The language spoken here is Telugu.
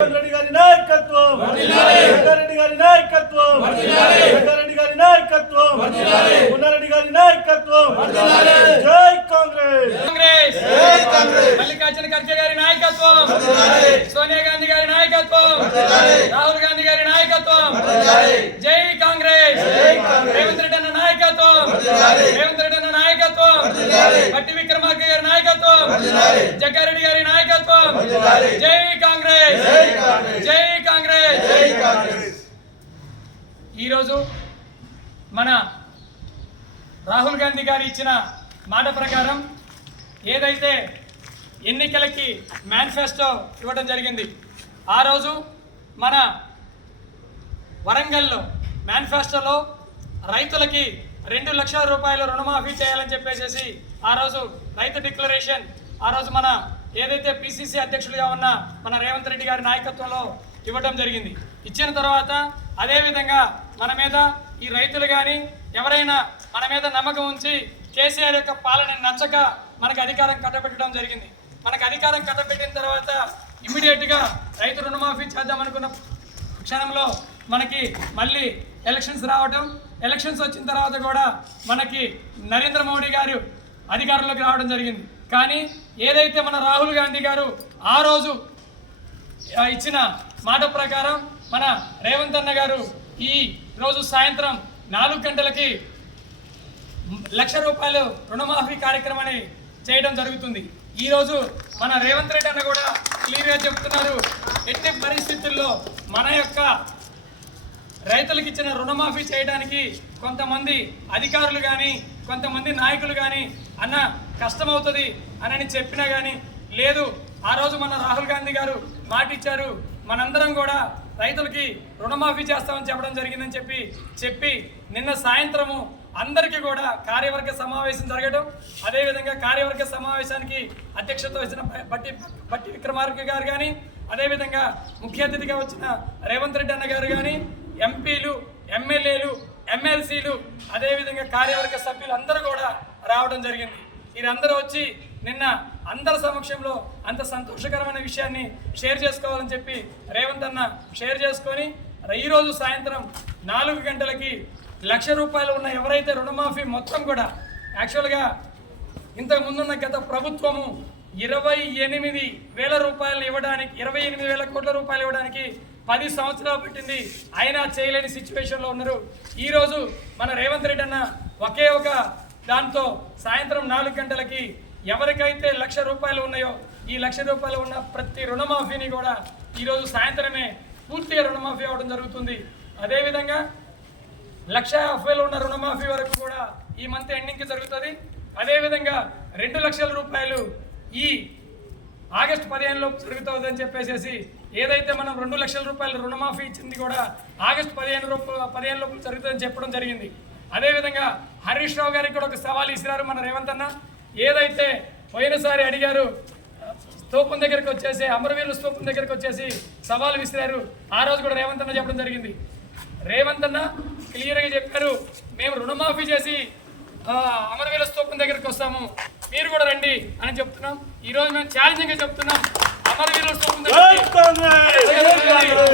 రెడ్డి గారి నాయకత్వం రెడ్డి గారి నాయకత్వం రెడ్డి గారి నాయకత్వం ఉన్నారెడ్డి గారి నాయకత్వం జై కాంగ్రెస్ కాంగ్రెస్ మల్లికార్జున ఖర్గే గారి నాయకత్వం సోనియా గాంధీ గారి నాయకత్వం రాహుల్ గాంధీ గారి నాయకత్వం జై కాంగ్రెస్ రేవంత్ రెడ్డి అన్న నాయకత్వం రేవంత్ రెడ్డి అన్న నాయకత్వం బట్టి విక్రమార్క గారి నాయకత్వం జగ్గారెడ్డి గారి నాయకత్వం జై కాంగ్రెస్ జై కాంగ్రెస్ ఈరోజు మన రాహుల్ గాంధీ గారు ఇచ్చిన మాట ప్రకారం ఏదైతే ఎన్నికలకి మేనిఫెస్టో ఇవ్వడం జరిగింది ఆ రోజు మన వరంగల్లో మేనిఫెస్టోలో రైతులకి రెండు లక్షల రూపాయలు రుణమాఫీ చేయాలని చెప్పేసి ఆ రోజు రైతు డిక్లరేషన్ ఆ రోజు మన ఏదైతే పిసిసి అధ్యక్షుడిగా ఉన్న మన రేవంత్ రెడ్డి గారి నాయకత్వంలో ఇవ్వడం జరిగింది. ఇచ్చిన తర్వాత అదేవిధంగా మన మీద ఈ రైతులు కానీ ఎవరైనా మన మీద నమ్మకం ఉంచి కేసీఆర్ యొక్క పాలన నచ్చక మనకు అధికారం కట్టబెట్టడం జరిగింది. మనకు అధికారం కట్టబెట్టిన తర్వాత ఇమ్మీడియట్గా రైతు రుణమాఫీ చేద్దాం అనుకున్న క్షణంలో మనకి మళ్ళీ ఎలక్షన్స్ రావటం. ఎలక్షన్స్ వచ్చిన తర్వాత కూడా మనకి నరేంద్ర మోడీ గారు అధికారంలోకి రావడం జరిగింది. కానీ ఏదైతే మన రాహుల్ గాంధీ గారు ఆ రోజు ఇచ్చిన మాట ప్రకారం మన రేవంత్ అన్న గారు ఈ రోజు సాయంత్రం నాలుగు గంటలకి లక్ష రూపాయలు రుణమాఫీ కార్యక్రమాన్ని చేయడం జరుగుతుంది. ఈరోజు మన రేవంత్ రెడ్డి అన్న కూడా క్లియర్గా చెప్తున్నారు. ఎట్టి పరిస్థితుల్లో మన యొక్క రైతులకు ఇచ్చిన రుణమాఫీ చేయడానికి కొంతమంది అధికారులు కానీ కొంతమంది నాయకులు కానీ అన్న కష్టమవుతుంది అని చెప్పినా కానీ లేదు. ఆ రోజు మన రాహుల్ గాంధీ గారు మాటిచ్చారు. మనందరం కూడా రైతులకి రుణమాఫీ చేస్తామని చెప్పడం జరిగిందని చెప్పి చెప్పి నిన్న సాయంత్రము అందరికీ కూడా కార్యవర్గ సమావేశం జరగడం అదేవిధంగా కార్యవర్గ సమావేశానికి అధ్యక్షత వచ్చిన బట్టి బట్టి విక్రమార్క గారు కానీ అదేవిధంగా ముఖ్య అతిథిగా వచ్చిన రేవంత్ రెడ్డి అన్న గారు కానీ ఎంపీలు ఎమ్మెల్యేలు ఎమ్మెల్సీలు అదేవిధంగా కార్యవర్గ సభ్యులు అందరూ కూడా రావడం జరిగింది. మీరందరూ వచ్చి నిన్న అందరి సమక్షంలో అంత సంతోషకరమైన విషయాన్ని షేర్ చేసుకోవాలని చెప్పి రేవంత్ అన్న షేర్ చేసుకొని ఈరోజు సాయంత్రం నాలుగు గంటలకి లక్ష రూపాయలు ఉన్న ఎవరైతే రుణమాఫీ మొత్తం కూడా యాక్చువల్గా ఇంతకు ముందున్న గత ప్రభుత్వము ఇరవై ఎనిమిది వేల రూపాయలు ఇవ్వడానికి ఇరవై ఎనిమిది వేల కోట్ల రూపాయలు ఇవ్వడానికి పది సంవత్సరాలు పెట్టింది. అయినా చేయలేని సిచ్యువేషన్లో ఉన్నారు. ఈరోజు మన రేవంత్ రెడ్డి అన్న ఒకే ఒక దాంతో సాయంత్రం నాలుగు గంటలకి ఎవరికైతే లక్ష రూపాయలు ఉన్నాయో ఈ లక్ష రూపాయలు ఉన్న ప్రతి రుణమాఫీని కూడా ఈరోజు సాయంత్రమే పూర్తిగా రుణమాఫీ అవ్వడం జరుగుతుంది. అదేవిధంగా లక్ష యాభైలో ఉన్న రుణమాఫీ వరకు కూడా ఈ మంత్ ఎండింగ్కి జరుగుతుంది. అదేవిధంగా రెండు లక్షల రూపాయలు ఈ ఆగస్టు పదిహేనులో జరుగుతుందని చెప్పేసి ఏదైతే మనం రెండు లక్షల రూపాయల రుణమాఫీ ఇచ్చింది కూడా ఆగస్టు పదిహేను రూపాయలు పదిహేను లోపల జరుగుతుందని చెప్పడం జరిగింది. అదేవిధంగా హరీష్ రావు గారికి కూడా ఒక సవాల్ ఇసిరారు మన రేవంత్ అన్న. ఏదైతే పోయినసారి అడిగారు స్తూపం దగ్గరికి వచ్చేసి అమరవీరుల స్తూపం దగ్గరికి వచ్చేసి సవాల్ విసిరారు. ఆ రోజు కూడా రేవంత్ అన్న చెప్పడం జరిగింది. రేవంత్ అన్న క్లియర్గా చెప్పారు మేము రుణమాఫీ చేసి ఆ, అమరవీరుల స్తూపం దగ్గరికి వస్తాము. మీరు కూడా రండి అని చెప్తున్నాం. ఈ రోజు మేము ఛాలెంజింగ్గా చెప్తున్నాం. అమరవీరుల స్తూపం కాంగ్రెస్